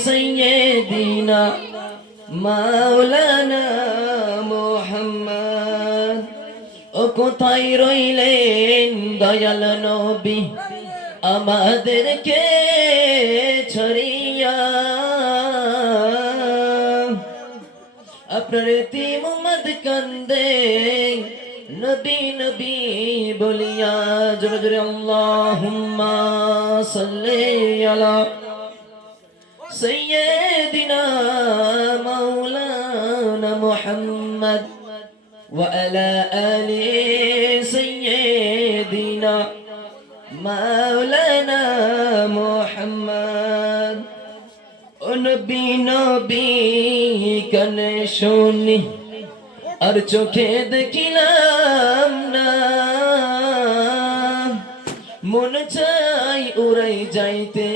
سيدنا مولانا محمد ও কোথায় রইলেন দয়াল নবী আমাদেরকে ছড়িয়া আপনার তিমুমদ কান্দে নবী নবী বলিয়া জোরে জোরে আল্লাহুম্মা সাল্লি আলা সাইয়্যিদিনা মাওলানা মুহাম্মদ ওয়া আলা আলি সাইয়্যিদিনা মাওলানা মুহাম্মদ ও নবী নবী কানে শুনি আর চোখে দেখিলাম না মন চাই উড়াই যাইতে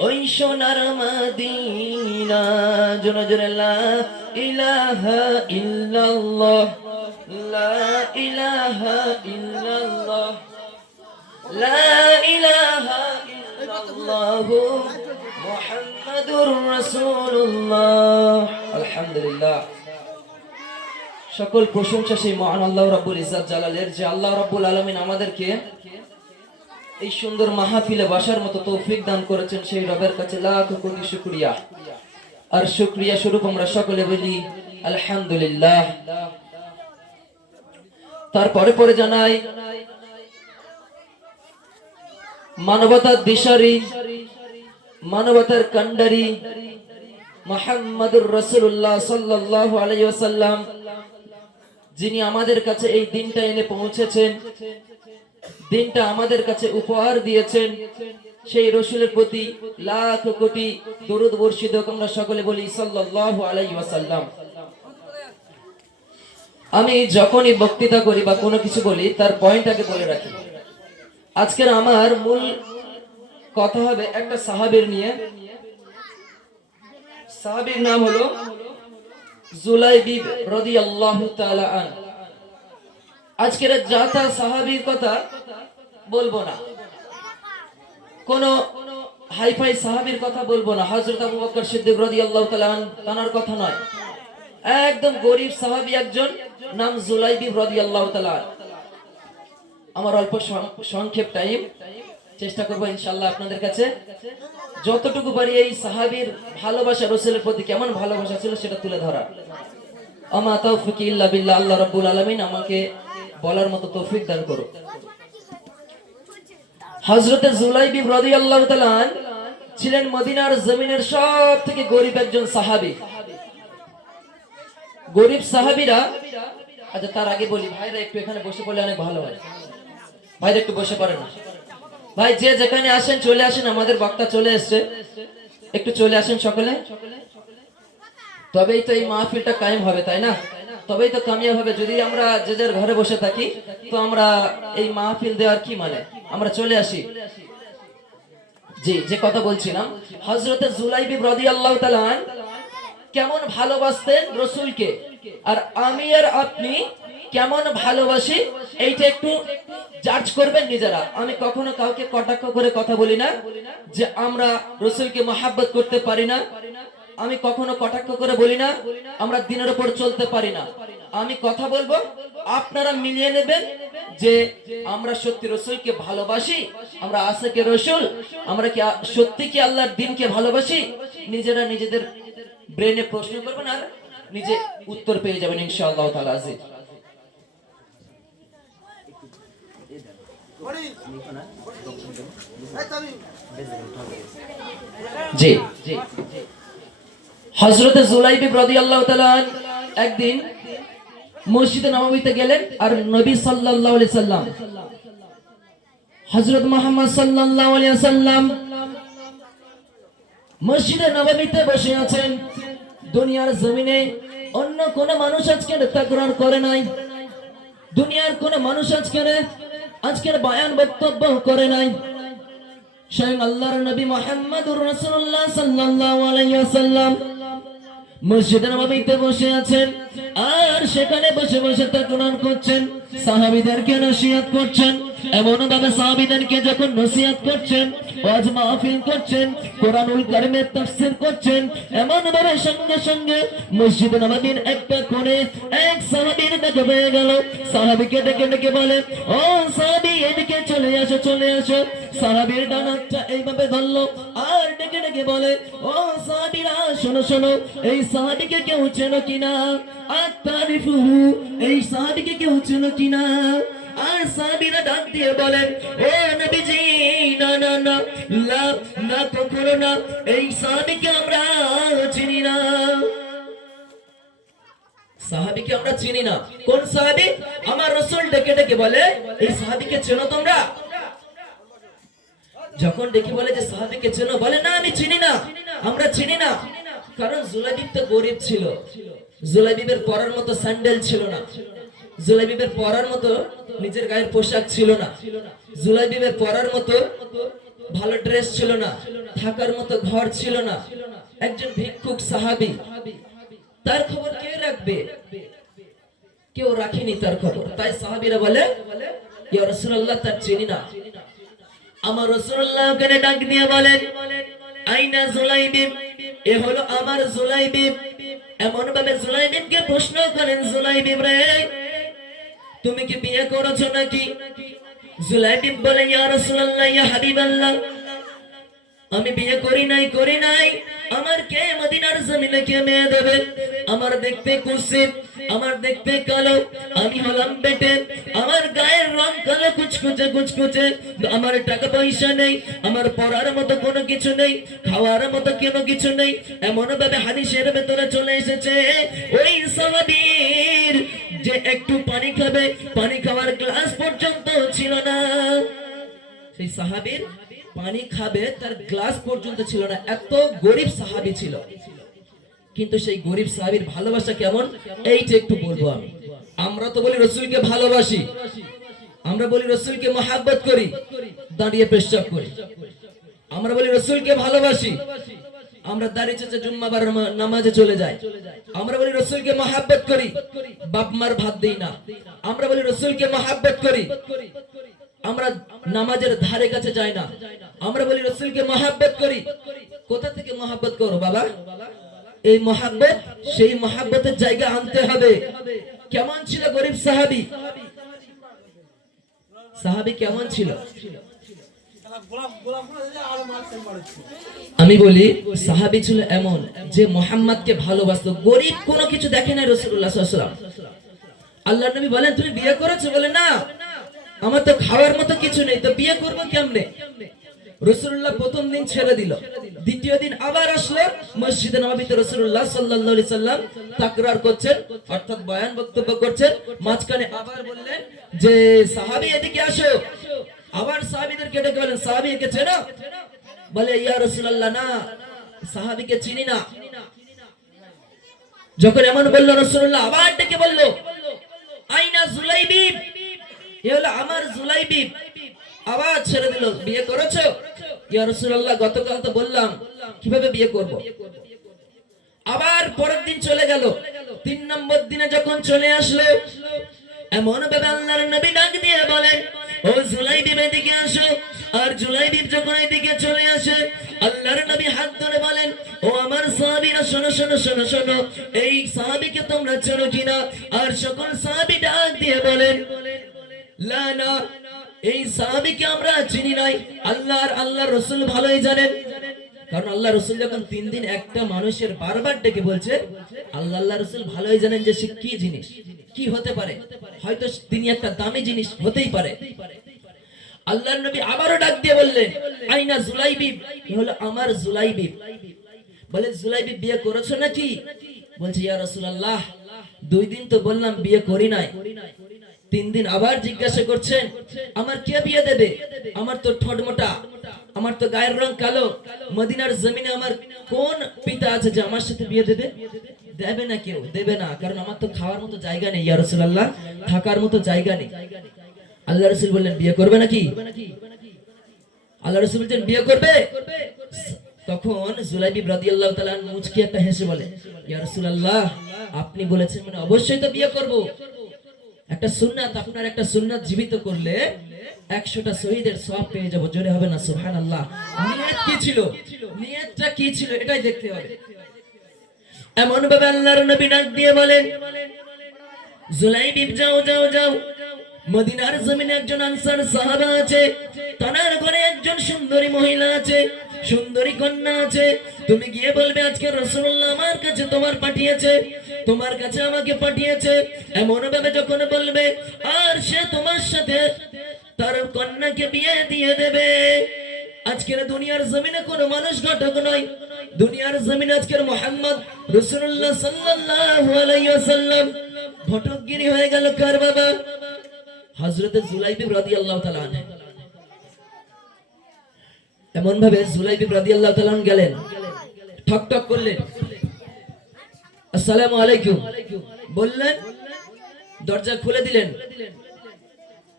ওই সোনার মদিনা জোরে জোরে লা ইলাহা ইল্লাল্লাহ লা ইলাহা ইল্লাল্লাহ লা ইলাহা ইল্লাল্লাহ মুহাম্মাদুর রাসূলুল্লাহ আলহামদুলিল্লাহ সকল প্রশংসা সেই মহান আল্লাহ রাব্বুল ইজ্জত জালালের যে আল্লাহ রাব্বুল আলামিন আমাদেরকে এই সুন্দর মাহফিলে বসার মতো তৌফিক দান করেছেন সেই রবের কাছে লাখ কোটি শুকরিয়া আর শুকরিয়া স্বরূপ আমরা সকলে বলি আলহামদুলিল্লাহ তারপরে পরে জানাই মানবতার দিশারি মানবতার কান্ডারি মুহাম্মদুর রাসূলুল্লাহ সাল্লাল্লাহু আলাইহি ওয়াসাল্লাম যিনি আমাদের কাছে এই দিনটা এনে পৌঁছেছেন দিনটা আমাদের কাছে উপহার দিয়েছেন সেই রাসূলের প্রতি লাখ কোটি দরুদ বর্ষিত আমরা সকলে বলি সাল্লাল্লাহু আলাইহি ওয়াসাল্লাম আমি যখনই বক্তৃতা করি বা কোনো কিছু বলি তার পয়েন্টটাকে বলে রাখি আজকের আমার মূল কথা হবে একটা সাহাবীর নিয়ে সাহাবীর নাম হলো জুলাইবিব রাদিয়াল্লাহু তাআলা আন আজকের জাতা সাহাবীর কথা বলবো না কোন হাইফাই সাহাবীর কথা বলবো না হযরত আবু বকর সিদ্দিক রাদিয়াল্লাহু তাআলা আন তার কথা নয় একদম গরীব সাহাবী একজন নাম জুলাইবিব রাদিয়াল্লাহু তাআলা আমার অল্প সংক্ষেপ টাইম চেষ্টা করব ইনশাআল্লাহ আপনাদের কাছে যতটুকু পারি এই সাহাবীর ভালোবাসা রাসূলের প্রতি কেমন ভালোবাসা ছিল সেটা তুলে ধরা আমা তাওফিক ইল্লা বিল্লাহ আল্লাহ রাব্বুল আলামিন আমাকে বলার মতো তৌফিক দান করুন হযরত জুলাইবিব রাদিয়াল্লাহু তাআলা ছিলেন মদিনার জমিনের সবথেকে গরীব একজন সাহাবী গরীব সাহাবীরা আচ্ছা তার আগে বলি ভাইরা একটু এখানে বসে পড়লে অনেক ভালো হয় ভাইরা একটু বসে পড়েন ভাই যে যেখানে আসেন চলে আসেন আমাদের বক্তা চলে এসেছে একটু চলে আসেন সকলে তবেই তো এই মাহফিলটা কায়েম হবে তাই না তবেই তো কামিয়াব হবে যদি আমরা যে যার ঘরে বসে থাকি তো আমরা এই মাহফিল দেওয়ার কি মানে আমরা চলে আসি জি যে কথা বলছিলাম হযরত জুলাইবিব রাদিয়াল্লাহু তাআলা কেমন ভালোবাসতেন রাসূলকে আর আমি আর আপনি কেমন ভালোবাসি এইটা একটু জাজ করবেন নিজেরা আমি কখনো কাউকে কটাক্ষ করে কথা বলি না যে আমরা রাসূলকে মহব্বত করতে পারি না আমি কখনো কটাক্ষ করে বলি না আমরা দ্বীনের উপর চলতে পারি না আমি কথা বলবো আপনারা মিলিয়ে নেবেন যে আমরা সত্যি রাসূলকে ভালোবাসি আমরা আশিকে রাসূল আমরা কি সত্যি কি আল্লাহর দ্বীনকে ভালোবাসি নিজেরা নিজেদের ব্রেনে প্রশ্ন করবেন আর নিজে উত্তর পেয়ে যাবেন ইনশাআল্লাহ তাআলা আজিজ জি জি হযরত জুলাইবিব রাদিয়াল্লাহু তাআলা একদিন মসজিদে নববীতে গেলেন আর নবী সাল্লাল্লাহু আলাইহি সাল্লাম হযরত মুহাম্মদ সাল্লাল্লাহু আলাইহি সাল্লাম মসজিদে নববীতে বসে আছেন দুনিয়ার জমিনে অন্য কোন মানুষ আজকে তাকরার করে নাই দুনিয়ার কোন মানুষ আজকের বয়ান বক্তব্য করে নাই স্বয়ং আল্লাহর নবী মুহাম্মদুর রাসূলুল্লাহ সাল্লাল্লাহু আলাইহি ওয়াসাল্লাম মসজিদে নববীতে বসে আছেন আর সেখানে বসে বসে তাকরার করছেন সাহাবীদেরকে নসিহত করছেন এমন ভাবে সাহাবীদেরকে যখন নসিহত করছেন, ওয়াজ মাহফিল করছেন, কোরআনুল কারীমের তাফসীর করছেন, এমন ভাবে সঙ্গে সঙ্গে মসজিদ নববীর একটা কোণে এক সাহাবীর দেখা পেয়ে গেল। সাহাবীকে ডেকে ডেকে বলে, ও সাহাবী এদিকে চলে আসো, চলে আসো। সাহাবীর ডান হাতটা এইভাবে ধরলো আর ডেকে ডেকে বলে, ও সাহাবীরা শোনো শোনো, এই সাহাবীকে কেউ চেনো কিনা? আতারিফুহু, এই সাহাবীকে কেউ চেনো কিনা? আর সাহাবীরা ডাক দিয়ে বলেন, ও নবীজি, না না না, লা না, কখনো না, এই সাহাবীকে আমরা চিনি না। সাহাবীকে আমরা চিনি না। কোন সাহাবী? আমার রাসূল ডেকে ডেকে বলে, এই সাহাবীকে চেনো তোমরা? যখন ডেকে বলে যে সাহাবীকে চেনো, বলে না আমি চিনি না, আমরা চিনি না। কারণ জুলাইবিব তো গরীব ছিল, জুলাইবিবের পরার মতো স্যান্ডেল ছিল না, জুলাইবিবের পরার মতো নিজের গায়ের পোশাক ছিল না, জুলাইবিবের পরার মতো ভালো ড্রেস ছিল না, থাকার মতো ঘর ছিল না। একজন ভিক্ষুক সাহাবী, তার খবর কে রাখবে? কেউ রাখেনি তার খবর। তাই সাহাবীরা বলে, ইয়া রাসূলুল্লাহ, তার চিনি না। আমার রাসূলুল্লাহ ওখানে ডাক দিয়ে বলেন, আইনা জুলাইবিব, এ হলো আমার জুলাইবিব। এমন ভাবে জুলাইবিবকে প্রশ্ন করেন, জুলাইবিব রে, তুমি কি বিয়ে করেছো নাকি? জুলাইবিব বলে, ইয়া রাসূলুল্লাহ, ইয়া হাবিবাল্লাহ, আমি বিয়ে করি নাই, করি নাই। আমার কে মদিনার জমিনে কে মেয়ে দেবে? আমার দেখতে কুৎসিত, আমার দেখতে কালো, আমি হলাম বেটে, আমার গায়ের রং কালো কুচকুচে কুচকুচে, আমার টাকা পয়সা নেই, আমার পড়ার মতো কোনো কিছু নেই, খাওয়ার মতো কোনো কিছু নেই। এমন ভাবে হাদিসের ভেতরে চলে এসেছে, ওই সাহাবীর যে একটু পানি খাবে, পানি খাওয়ার গ্লাস পর্যন্ত ছিল না। সেই সাহাবীর পানি খাবে তার গ্লাস পর্যন্ত ছিল না, এত গরিব সাহাবী ছিল। কিন্তু সেই গরিব সাহাবীর ভালোবাসা কেমন, এইটা একটু বলবো আমি। আমরা তো বলি রাসূলকে ভালোবাসি, আমরা বলি রাসূলকে মহব্বত করি, দাঁড়িয়ে পেশাব করি। আমরা বলি রাসূলকে ভালোবাসি, আমরা দাঁড়িয়ে চেঁচে জুম্মাবার নামাজে চলে যাই। আমরা বলি রাসূলকে মহব্বত করি, বাপ মার ভাত দেই না। আমরা বলি রাসূলকে মহব্বত করি, আমরা নামাজের ধারে কাছে যাই না। আমরা বলি রাসূলকে মহব্বত করি। কোথা থেকে মহব্বত করো বাবা? এই মহব্বত সেই মহব্বতের জায়গা আনতে হবে। কেমন ছিল গরিব সাহাবী? সাহাবী কেমন ছিল? আমি বলি সাহাবী ছিল এমন যে মুহাম্মদকে ভালোবাসতো, গরিব কোনো কিছু দেখে না রাসূলুল্লাহ সাল্লাল্লাহু আলাইহি ওয়াসাল্লাম। আল্লাহর নবী বলেন, তুমি বিয়ে করেছো? বলে না, আমার তো খাওয়ার মতো কিছু নেই, তো বিয়ে করবো কেমনে? রাসূলুল্লাহ প্রথম দিন ছেড়ে দিল, দ্বিতীয় দিন আবার আসলো মসজিদে নববীতে। রাসূলুল্লাহ সাল্লাল্লাহু আলাইহি সাল্লাম তাকরার করছেন, অর্থাৎ বয়ান বক্তব্য করছেন। মাঝখানে আবার বললেন যে সাহাবী এদিকে আসো। আবার সাহাবীদেরকে ডেকে বলেন, সাহাবী একে চেনো? বলে, ইয়া রাসূলুল্লাহ, না, সাহাবীকে চিনি না। যখন এমন বলল, রাসূলুল্লাহ আবার ডেকে বলল, আইনা জুলাইবিব, এ হলো আমার জুলাইবিব। আবার ছেড়ে দিল, বিয়ে করেছো? ইয়া রাসূলুল্লাহ, গতকাল তো বললাম, কিভাবে বিয়ে করব? আবার পরের দিন চলে গেল। 3 নম্বর দিনে যখন চলে আসলো, এমন ভাবে আল্লাহর নবী ডাক দিয়ে বলেন, ও জুলাইবিব এদিকে আসো। আর জুলাইবিব যখন এদিকে চলে আসে, আল্লাহর নবী হাত ধরে বলেন, ও আমার সাহাবীরা, শোনো শোনো শোনো শোনো, এই সাহাবীকে তোমরা চেনো কিনা? আর সকল সাহাবী ডাক দিয়ে বলেন, লা না, এই সাহাবীকে আমরা চিনি নাই। আল্লাহর রাসূল ভালোই জানেন, কারণ আল্লাহ রাসূল যখন 3 দিন একটা মানুষের বারবার ডেকে বলছে, আল্লাহ রাসূল ভালোই জানেন যে সে কি জিনিস, কি হতে পারে। হয়তো তিনি একটা দামি জিনিস হতেই পারে। আল্লাহর নবী আবারো ডাক দিয়ে বললেন, আইনা জুলাইবিব, এ হলো আমার জুলাইবিব। বলে, জুলাইবিব বিয়ে করেছো নাকি? বলছে, ইয়া রাসূলুল্লাহ, 2 দিন তো বললাম বিয়ে করি নাই, 3 দিন আবার জিজ্ঞাসা করছেন, আমার কে বিয়ে দেবে? আমার তো ঠোঁট মোটা, আমার তো গায়ের রং কালো, মদিনার জমিনে আমার কোন পিতা আছে যে আমার সাথে বিয়ে দেবে? দেবে না, কেউ দেবে না, কারণ আমার তো খাওয়ার মতো জায়গা নেই, ইয়া রাসূলুল্লাহ, থাকার মতো জায়গা নেই। আল্লাহ রাসূল বললেন, বিয়ে করবে নাকি? আল্লাহ রাসূল বললেন, বিয়ে করবে? তখন জুলাইবিব রাদিয়াল্লাহু তাআলা মুচকি একটা হেসে বলে, ইয়া রাসূলুল্লাহ, আপনি বলেছেন মানে অবশ্যই তো বিয়ে করব। একটা সুন্নাত, আপনার একটা সুন্নাত জীবিত করলে 100টা শহীদের সওয়াব পেয়ে যাব। জোরে হবে না সুবহানাল্লাহ? নিয়ত কি ছিল, নিয়তটা কি ছিল, এটাই দেখতে হবে। এমন ভাবে আল্লাহর নবী ডাক দিয়ে বলেন, জুলাইবিব যাও যাও যাও, মদিনার জমিনে একজন আনসার সাহাবা আছে, তার ঘরে একজন সুন্দরী মহিলা আছে, সুন্দরী কন্যা আছে। তুমি গিয়ে বলবে আজকে রাসূলুল্লাহ আমার কাছে তোমার পাঠিয়েছে, তোমার কাছে আমাকে পাঠিয়েছে। এমন ভাবে যখন বলবে, আর সে তোমার সাথে তার কন্যাকে বিয়ে দিয়ে দেবে। আজকের দুনিয়ার জমিনে কোনো মানুষ ঘটক নয়, দুনিয়ার জমিনে আজকের মুহাম্মদ রাসূলুল্লাহ সাল্লাল্লাহু আলাইহি ওয়াসাল্লাম ঘটকগিরি হয়ে গেল। কার বাবা? হযরতে জুলাইবিব রাদিয়াল্লাহু তাআলা আনহু। এমন ভাবে জুলাইবিব রাদিয়াল্লাহু তাআলা আনহু গেলেন, ঠক ঠক করলেন, আসসালামু আলাইকুম বললেন, দরজা খুলে দিলেন।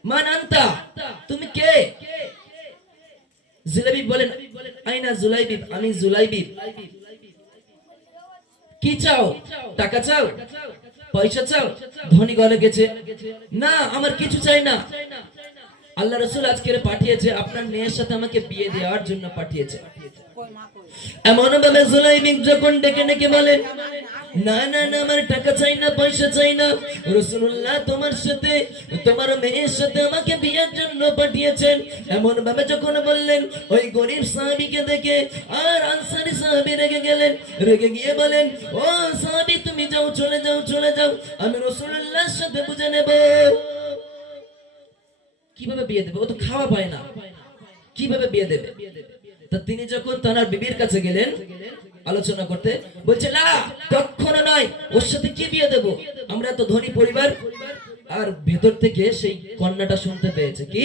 মান আনতা, তুমি কে? জুলাইবিব বলেন, আইনা জুলাইবিব, আমি জুলাইবিব। কি চাও? টাকা চাও, পয়সা চাও, ধনী গলে গেছে? না, আমার কিছু চাই না। আল্লাহ রাসূল আজকে পাঠিয়েছে, আপনার মেয়ের সাথে আমাকে বিয়ে দেওয়ার জন্য পাঠিয়েছে। এমন ভাবে জুলাইবিব যখন ডেকে ডেকে বলে, না না না, আমার টাকা চাই না, পয়সা চাই না, রাসূলুল্লাহ তোমার সাথে, তোমার মেয়ের সাথে আমাকে বিয়ের জন্য পাঠিয়েছেন। এমন ভাবে যখন বললেন, ওই গরীব সাহাবীকে দেখে আর আনসারী সাহাবী রেগে গেলেন, রেগে গিয়ে বলেন, ও সাহাবী তুমি যাও, চলে যাও, চলে যাও, আমি রাসূলুল্লাহর সাথে বুঝে নেব। কিভাবে বিয়ে দেবে? ও তো খাওয়া পায় না, কিভাবে বিয়ে দেবে? তা তিনি যখন তার বিবির কাছে গেলেন আলোচনা করতে, বলছে না, কখনো নয়, ওর সাথে কি বিয়ে দেব, আমরা তো ধনী পরিবার। আর ভেতর থেকে সেই কন্যাটা শুনতে পেয়েছে কি,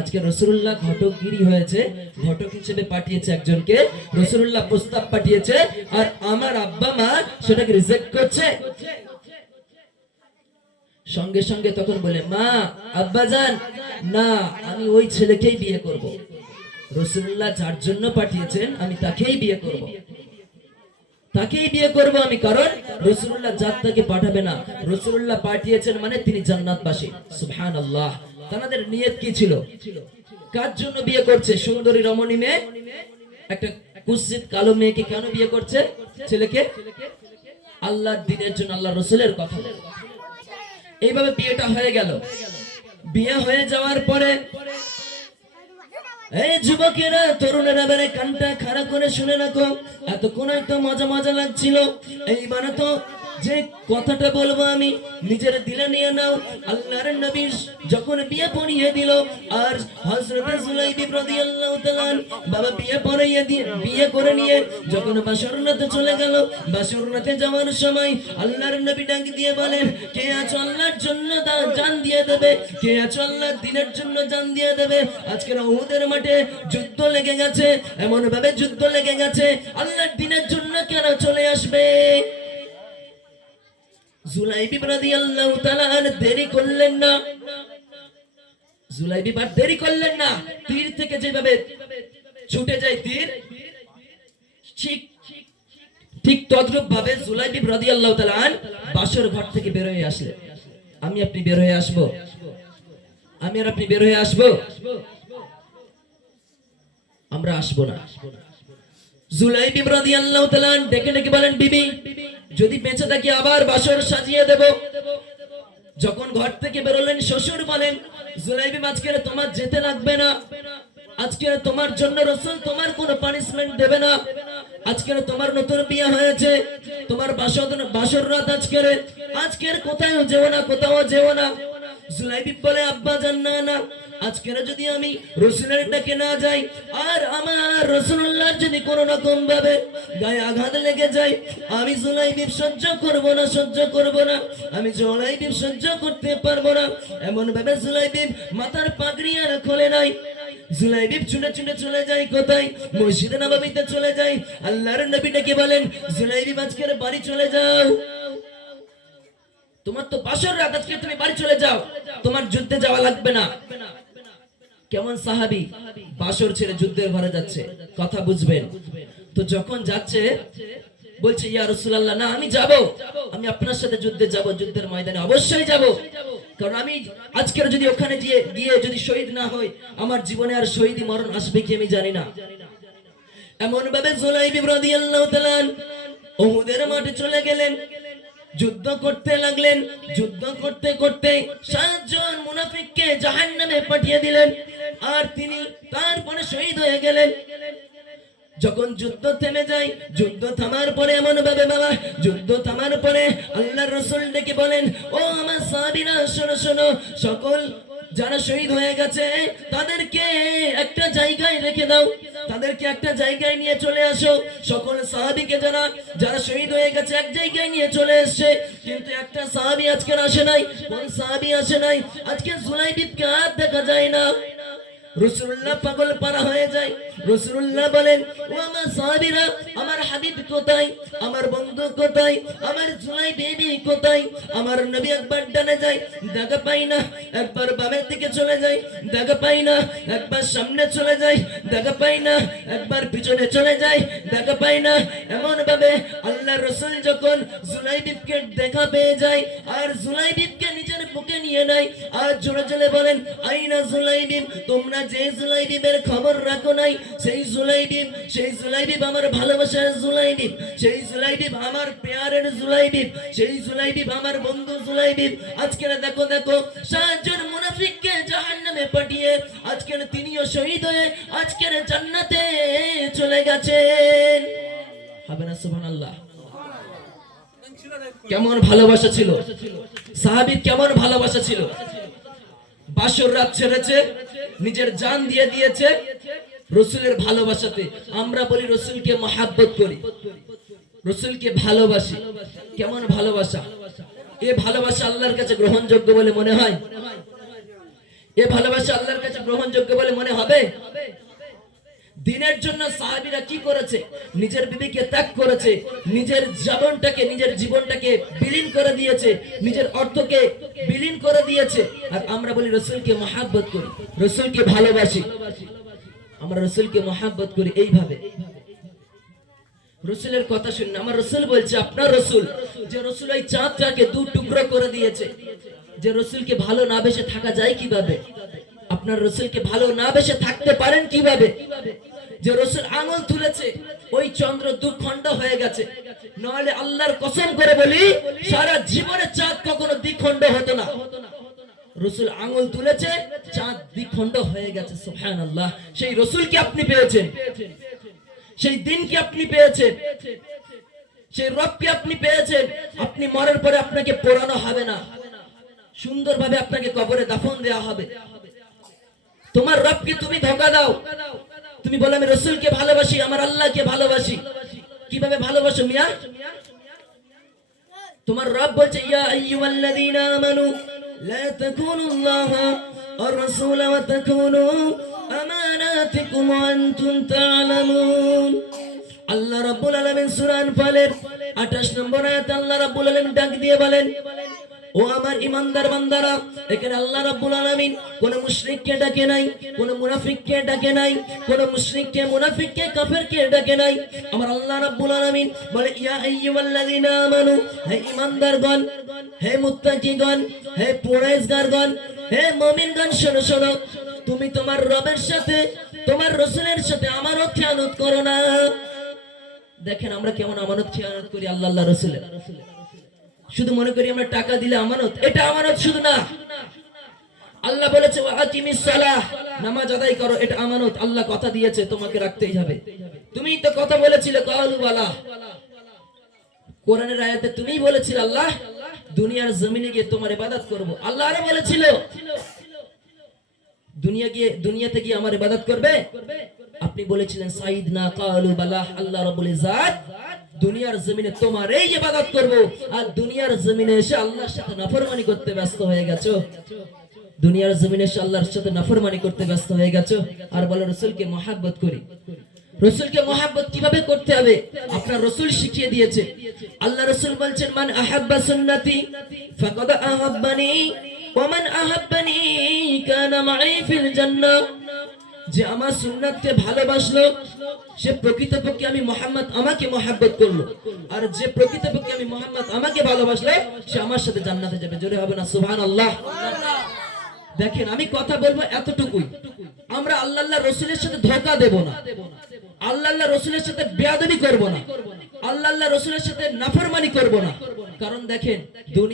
আজকে রাসূলুল্লাহ ঘটকগিরি হয়েছে, ঘটক হিসেবে পাঠিয়েছে একজনকে, রাসূলুল্লাহ প্রস্তাব পাঠিয়েছে, আর আমার আব্বা মা সেটাকে রিজেক্ট করছে। সঙ্গে সঙ্গে তখন বলে, মা, আব্বাজান, না, আমি ওই ছেলেকেই বিয়ে করব। রাসূলুল্লাহ যার জন্য পাঠিয়েছেন আমি তাকেই বিয়ে করব, তাকেই বিয়ে করব আমি। কারণ রাসূলুল্লাহ জাতটাকে পাঠাবে না, রাসূলুল্লাহ পাঠিয়েছেন মানে তিনি জান্নাতবাসী। সুবহানাল্লাহ। তাদের নিয়ত কি ছিল, কার জন্য বিয়ে করছে? সুন্দরী রমণী মেয়ে, একটা কুৎসিত কালো মেয়েকে কেন বিয়ে করছে ছেলেকে? আল্লাহর দ্বীনের জন্য, আল্লাহ রাসূলের কথা। এইভাবে বিয়েটা হয়ে গেল। বিয়ে হয়ে যাওয়ার পরে এই যুবকেরা, তরুণেরা, বেড়ে কানটা খাড়া করে শুনে রাখো, এতক্ষণ তো মজা মজা লাগছিল, এইবারে তো যে কথাটা বলবো আমি নিজের দিলে নিয়ে নাও। আল্লাহর নবী যখন বিয়ে পড়িয়ে দিল, আর হযরত জুলাইবিব রাদিয়াল্লাহু তাআলা বাবা বিয়ে পড়িয়ে দিয়ে বিয়ে করে নিয়ে যখন বাসরনাতে চলে গেল, বাসরনাতে যাওয়ার সময় আল্লাহর নবী ডাক দিয়ে বলেন, কে আছো আল্লাহর জন্য জান দিয়ে দেবে, কে আছো আল্লাহর দ্বীনের জন্য জান দিয়ে দেবে? আজকে উহুদের মাঠে যুদ্ধ লেগে গেছে, এমন ভাবে যুদ্ধ লেগে গেছে, আল্লাহর দ্বীনের জন্য কেন চলে আসবে? জুলাইবিব রাদিয়াল্লাহু তাআলা দেরি করলেন না, জুলাইবিব আর দেরি করলেন না। তীর থেকে যেভাবে ছুটে যায় তীর, ঠিক তদ্রূপ ভাবে জুলাইবিব রাদিয়াল্লাহু তাআলা বাসর ঘর থেকে বের হয়ে আসলেন। আমি আপনি বের হয়ে আসবো? আমি আর আপনি বের হয়ে আসবো? আমরা আসবো না। জুলাইবিব রাদিয়াল্লাহু তাআলা ডেকে ডেকে বলেন, বিবি, যদি বেঁচে থাকি আবার বাসর সাজিয়ে দেব। যখন ঘর থেকে বেরোলেন, শ্বশুর বলেন, জুলাইবিব আজকে তোমার যেতে লাগবে না, আজকে তোমার জন্য রাসূল তোমার কোনো পানিশমেন্ট দেবে না, আজকে তোমার নতুন বিয়ে হয়েছে, তোমার বাসর রাত আজকের কোথাও যেও না, কোথাও যেও না। জুলাইবিব বলে, আব্বা জান, না না, আজকে যদি আমি রাসূলের ডাকে না যাই, আর আমার রাসূলুল্লাহর যদি কোনো রকম ভাবে গায়ে আঘাত লেগে যায়, আমি জুলাইবিব সহ্য করব না, সহ্য করব না, আমি জুলাইবিব সহ্য করতে পারবো না। এমন ভাবে জুলাইবিব মাথার পাগড়ি আর খোলে নাই। জুলাইবিব ছুটে ছুটে চলে যায় কোথায়? মসজিদে নববীতে চলে যায়। আল্লাহর নবী ডেকে বলেন, জুলাইবিব আজকের বাড়ি চলে যাও, তোমার তো বাসর রাত, আজকে তুমি বাড়ি চলে যাও, তোমার যুদ্ধে যাওয়া লাগবে না। কেমন সাহাবী, বাসর ছেড়ে যুদ্ধের ঘরে যাচ্ছে, কথা বুঝবেন তো। যখন যাচ্ছে বলছে, ইয়া রাসূলুল্লাহ, না, আমি যাব, আমি আপনার সাথে যুদ্ধে যাব, যুদ্ধের ময়দানে অবশ্যই যাব। কারণ আমি আজকের যদি ওখানে গিয়ে যদি শহীদ না হই, আমার জীবনে আর শহীদি মরণ আসবে কি আমি জানি না। এমন ভাবে জুলাইবি রাদিয়াল্লাহু তাআলা উহুদের মাঠে চলে গেলেন, যুদ্ধ করতে লাগলেন। যুদ্ধ করতে করতে 7 জন মুনাফিককে জাহান্নামে পাঠিয়ে দিলেন, আর তিনি তারপরে শহীদ হয়ে গেলেন। যখন যুদ্ধ থেমে যায়, যুদ্ধ থামার পরে এমন ভাবে বাবা, যুদ্ধ থামার পরে আল্লাহর রাসূল ডেকে বলেন, ও আমার সাহাবীরা শোনো শোনো, সকল যারা শহীদ হয়ে গেছে তাদেরকে একটা জায়গায় রেখে দাও, তাদেরকে একটা জায়গায় নিয়ে চলে আসো। সকল সাহাবীকে যারা শহীদ হয়ে গেছে এক জায়গায় নিয়ে চলে এসেছে, কিন্তু একটা সাহাবী আজকে আসে নাই। কোন সাহাবী আসে নাই? আজকে জুলাইবিবকে আর দেখা যায় না। রাসূলুল্লাহ পাগল পারা হয়ে যায়। রাসূলুল্লাহ বলেন, ও আমার সাহাবীরা, আমার হাবিব কোথায়, আমার বন্ধু কোথায়, আমার জুলাইবি কোথায়? আমার নবী একবার ডানে যায়, দেখা পাই না। একবার বামের দিকে চলে যায়, দেখা পাই না। একবার সামনে চলে যায়, দেখা পাই না। একবার পিছনে চলে যায়, দেখা পাই না। এমন ভাবে আল্লাহর রাসূল যখন জুলাইবিবকে দেখা পেয়ে যায়, আর জুলাইবিবকে নিজের বুকে নিয়ে নেয়, আর জোরে জোরে বলেন, আইনা জুলাইবিব, তোমরা যে জুলাইবিবের খবর রাখো নাই, সেই জুলাইবিব আমার ভালোবাসার জুলাইবিব, সেই জুলাইবিব আমার প্যারের জুলাইবিব, সেই জুলাইবিব আমার বন্ধু জুলাইবিব। আজকে দেখো দেখো, 7 জন মুনাফিককে জাহান্নামে পাঠিয়ে আজকের তিনিও শহীদ হয়ে আজকের জান্নাতে চলে গেছেন। হবে না সুবহানাল্লাহ? কেমন ভালোবাসা ছিল সাহাবীর, কেমন ভালোবাসা ছিল। বাসর রাত ছেড়েছে, নিজের জান দিয়ে দিয়েছে রাসূলের ভালোবাসাতে। আমরা বলি রাসূলকে মহব্বত করি, রাসূলকে ভালোবাসি। কেমন ভালোবাসা! এই ভালোবাসা আল্লাহর কাছে গ্রহণযোগ্য বলে মনে হয়? এই ভালোবাসা আল্লাহর কাছে গ্রহণযোগ্য বলে মনে হবে? দিনের জন্য সাহাবীরা কি করেছে? নিজের বিবিকে ত্যাগ করেছে, নিজের জীবনটাকে বিলীন করে দিয়েছে, নিজের অর্থকে বিলীন করে দিয়েছে। আর আমরা বলি রাসূলকে মহব্বত করি, রাসূলকে ভালোবাসি। আমরা রাসূলকে মহব্বত করি এইভাবে। রাসূলের কথা শুনুন। আমার রাসূল বলছে, আপনার রাসূল যে রাসূল এই চাঁদটাকে 2 টুকরো করে দিয়েছে, যে রাসূলকে ভালো না বেশে থাকা যায় কিভাবে? আপনার রাসূলকে ভালো না বেশে থাকতে পারেন কিভাবে? যে রাসূল আঙ্গুল তুলেছে, ওই চন্দ্র 2 খণ্ড হয়ে গেছে। নইলে আল্লাহর কসম করে বলি, সারা জীবনে চাঁদ কখনো দ্বিখণ্ড হতো না। রাসূল আঙ্গুল তুলেছে, চাঁদ দ্বিখণ্ড হয়ে গেছে। সুবহানাল্লাহ! সেই রাসূলকে আপনি পেয়েছেন, সেই দিনকে আপনি পেয়েছেন, সেই রবকে আপনি পেয়েছেন। আপনি মরার পরে আপনাকে পোড়ানো হবে না, সুন্দরভাবে আপনাকে কবরে দাফন দেওয়া হবে। তোমার রবকে তুমি ধোঁকা দাও, তুমি বলো আমি রাসূলকে ভালোবাসি, আমার আল্লাহকে ভালোবাসি। কিভাবে ভালোবাসো মিয়া? তোমার রব বলছে, ইয়া আইয়ুহাল্লাযীনা আমানু লা তাকুনুল্লাহা ওয়ার রাসূলা ওয়া তাকুনু আমানাতিকুম ওয়া আনতুম তা'লামুন। আল্লাহ রাব্বুল আলামিন সূরা আনফালের 28 নম্বর আয়াতে আল্লাহ রাব্বুল আলামিন ডাক দিয়ে বলেন, ও আমার ঈমানদার বান্দারা, এখানে আল্লাহ রাব্বুল আলামিন কোন মুশরিককে ডাকে নাই, কোন মুনাফিককে ডাকে নাই, কোন মুশরিককে, মুনাফিককে, কাফেরকে ডাকে নাই। আমার আল্লাহ রাব্বুল আলামিন বলে, ইয়া আইয়ুহাল্লাযীনা আমানু, হে ঈমানদারগণ, হে মুত্তাকিগণ, হে পরহেজগারগণ, হে মুমিনগণ, শোনো শোনো, তুমি তোমার রবের সাথে, তোমার রাসূলের সাথে আমানত খেয়ানত করো না। দেখেন আমরা কেমন আমানত খেয়ানত করি আল্লাহ রাসূলের। শুধু মনে করি আমরা টাকা দিলে আমানত, এটা আমানত শুধু না। আল্লাহ বলেছে, ওয়া আকিমিস সালাহ, নামাজ আদায় করো, এটা আমানত। আল্লাহ কথা দিয়েছে তোমাকে রাখতেই হবে। তুমি তো কথা বলেছিলে, ক্বালু বালা, কোরআনের আয়াতে তুমিই বলেছিলে আল্লাহ দুনিয়ার জমিনে গিয়ে তোমার ইবাদত করব। আল্লাহ আরো বলেছিল দুনিয়াতে গিয়ে আমার ইবাদত করবে। আপনি বলেছিলেন সাইদনা ক্বালু বালা, আল্লাহ রাব্বুল ইজ্জাত দুনিয়ার জমিনে তোমার এই ইবাদত করব। আর দুনিয়ার জমিনে এসে আল্লাহর সাথে নাফরমানি করতে ব্যস্ত হয়ে গেছো। দুনিয়ার জমিনে এসে আল্লাহর সাথে নাফরমানি করতে ব্যস্ত হয়ে গেছো। আর বলো রাসূলকে মহব্বত করি। রাসূলকে মহব্বত কিভাবে করতে হবে আপনার রাসূল শিখিয়ে দিয়েছে। আল্লাহ রাসূল বলছেন, মান আহাব্বা সুন্নতি ফাকাদ আহাব্বানি ওয়া মান আহাব্বানি কানা মাই ফিল জান্নাহ। যে আমার সুন্নাতকে ভালোবাসলো সে প্রকৃতপক্ষে আমি মোহাম্মদ আমাকে মহাব্বত করলো, আর যে প্রকৃতপক্ষে আমি মোহাম্মদ আমাকে ভালোবাসলো সে আমার সাথে জান্নাতে যাবে। জোরে হবে না সুবহানাল্লাহ? দেখেন আমি কথা বলবো এতটুকুই, আমরা আল্লাহ রসুলের সাথে ধোঁকা দেব না, আল্লাহ রসুলের সাথে বেয়াদবি করব না, আল্লাহ রসুলের সাথে নাফরমানি করব না। কারণ দেখেন দুনিয়া